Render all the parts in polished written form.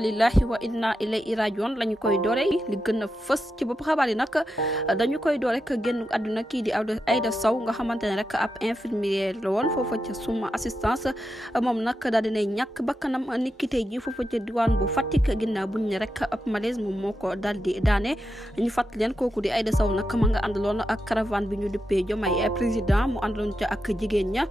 lillahi wa inna ilayhi rajiun lañu koy doore li gën a fës ci bopp xabaar yi nag dañu koy door rek génn àdduna kii di Aïda Sow nga xamante ne rek ab infirmière la woon foofa ca suma assistance moom nag daal dinay ñàkk bakkanam niki tey ji foofa ca diwaan bu Fatick ginnaaw buñ ne rek ab malaise moom moo ko daal di daane ñu fàttali leen kooku di Aïda Sow nag ma nga àndaloon ak caravane bi ñu duppee Diomaye président mu àndaloon ca ak jigéen ña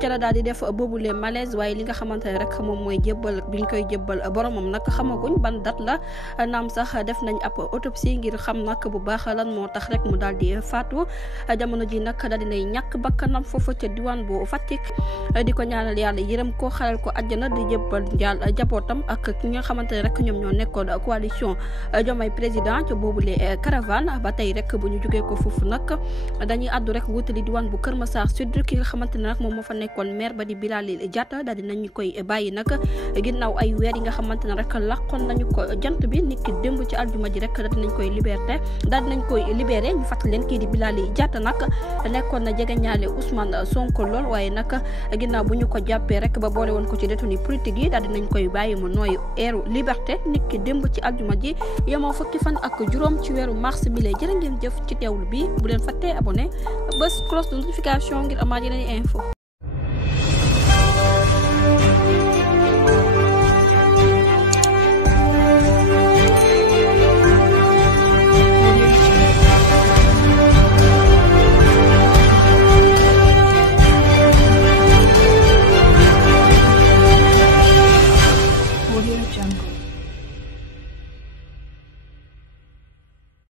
ca la daal di def boobule malaise waaye li nga xamante ne rek moom mooy jébbal biñ koy jébbal boromam nag xamaguñ ban date la naam sax def nañ ab autopsie ngir xam nag bu baax lan moo tax rek mu daal di faatu jamono ji nag daal dinay ñàkk bakkanam foofu ca diwaan bu Fatick di ko ñaanal yàlla yërëm ko xalal ko àjjana di jébbal njaal jabootam ak ki nga xamante ne rek ñoom ñoo nekkoon coalition Diomaye président ca boobule caravane ba tey rek bu ñu jógee ko foofu nag dañuy àddu rek wutali diwaan bu Kër Massar Sud ki nga xamante ne nag moom moo fa nekkoon maire ba di Bilali Diatta daal dinañu koy bàyyi nag ginnaaw ay weer yi nga xamante ne rek laqoon nañu ko jant bi niki démb ci aljuma ji rek daal dinañ koy libéré ñu fàttali leen kii di Bilali Diatta nag nekkoon na jegeñaale Ousmane Sonko lool waaye nag ginnaaw bu ñu ko jàppee rek ba boole woon ko ci détenu politique yi daal dinañ koy bàyyi mu nooy eeru liberté niki démb ci aljuma ji yemoo fukki fan ak juróom ci weeru mars bi lay jërë ngeen jëf ci teewlu bi bu leen fàttee abonné bés cloche de notification ngir amaat yeneen info